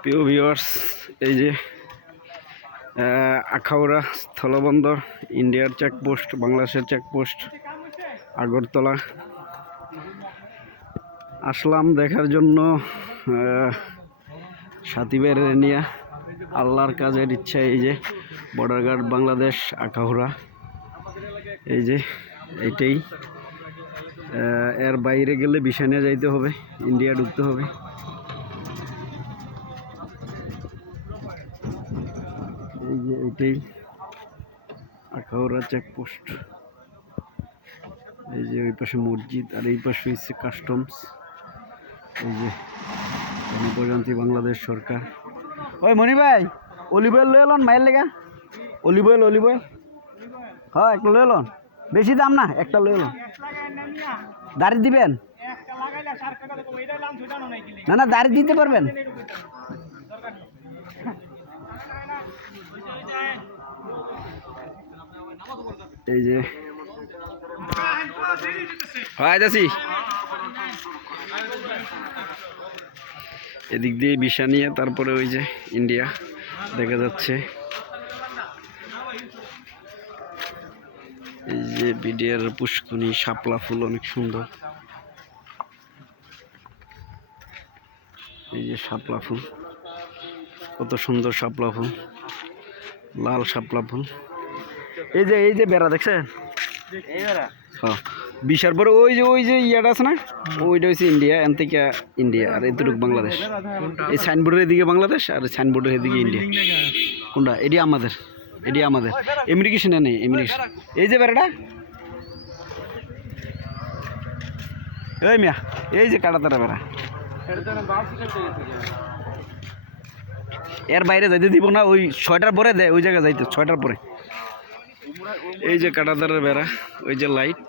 প্রিয় ভিউয়ার্স এই যে আখাউড়া স্থলবন্দর ইন্ডিয়ার চেকপোস্ট বাংলাদেশের চেকপোস্ট আগরতলা। আসলাম দেখার জন্য আহ, সাথী বেড়ে নিয়ে। আল্লাহর কাজের ইচ্ছা এই যে বর্ডার গার্ড বাংলাদেশ আখাউড়া। এই যে এইটাই আহ, এর বাইরে গেলে বিষা নিয়ে যাইতে হবে ইন্ডিয়া ঢুকতে হবে। এটাই আখাউড়া চেকপোস্ট এই যে ওই পাশে মসজিদ আর এই পাশে হচ্ছে কাস্টমস এই যে গণপ্রজাতন্ত্রী বাংলাদেশ সরকার। ওই মনি ভাই অলিভ লয়ে এলন মায়ের লেগা। অলিভ অয়েল হ্যাঁ একটা লয়ে এলন বেশি দাম না, একটা লয়ে এলন দাঁড়ি দিবেন? না না, দাঁড়ি দিতে পারবেন। এই যে। যাচ্ছি। এদিক দিয়ে বিষা নিয়ে, তারপরে ওই যে ইন্ডিয়া, দেখা যাচ্ছে। এই যে বিডিআর পুষ্কুনি, শাপলা ফুল অনেক সুন্দর। এই যে শাপলা ফুল, কত সুন্দর শাপলা ফুল, লাল শাপলা ফুল। এই যে এই যে বেড়া, দেখছেন? হ্যাঁ। বিশার পরে ওই যে ওই যে ইয়াটা আছে না? ওইটা হচ্ছে ইন্ডিয়া, এন থেকে ইন্ডিয়া, আর এতটুকু বাংলাদেশ। এই সাইনবোর্ডের এদিকে বাংলাদেশ, আর সাইনবোর্ডের এদিকে ইন্ডিয়া। কোনটা? এটি আমাদের এটি আমাদের। ইমিগ্রেশনে নেই ইমিগ্রেশন এই যে বেড়াটা? এই মিয়া, এই যে কাটা তারা বেড়া। এর বাইরে যাইতে দিব না, ওই ছয়টার পরে দেয় ওই জায়গায় যাইতে, ছয়টার পরে। এই যে কাটাতারের বেড়া ওই যে লাইট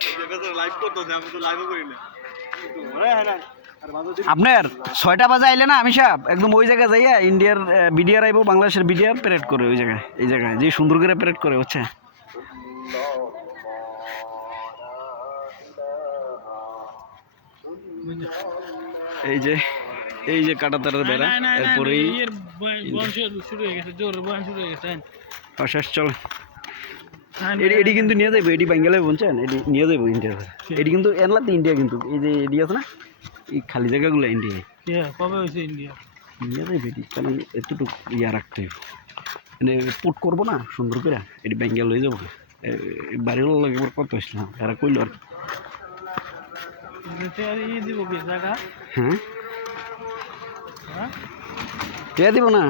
আপনার ছয়টা বাজে আইলে না আমি সাহেব একদম ওই জায়গায় যাইয়া ইন্ডিয়ার বিডিআর আইব বাংলাদেশের বিডিআর প্যারেড করে ওই জায়গায় এই জায়গায় যে সুন্দর করে প্যারেড করে হচ্ছে এই যে এই যে কাটাতারের বেড়া এরপরেই আশ্বাস চল এডি কিন্তু নিয়ে যাইবো এডি বেঙ্গলে বলছেন এডি নিয়ে যাইবো ইন্ডিয়া এডি কিন্তু এনলাতে ইন্ডিয়া কিন্তু। এই যে এডি আছে না এই খালি জায়গাগুলো ইন্ডিয়া কবে হয়েছে ইন্ডিয়া নিয়ে যাইবো এডি কারণ এতটুকু ইয়া রাখতে হইব। মানে পুট করব না সুন্দর করে এডি বেঙ্গল হয়ে যাব। বাড়ির লাগে এবার কত আসলাম এরা কইলো আর কি। হ্যাঁ? হ্যাঁ? টিয়া দিব না?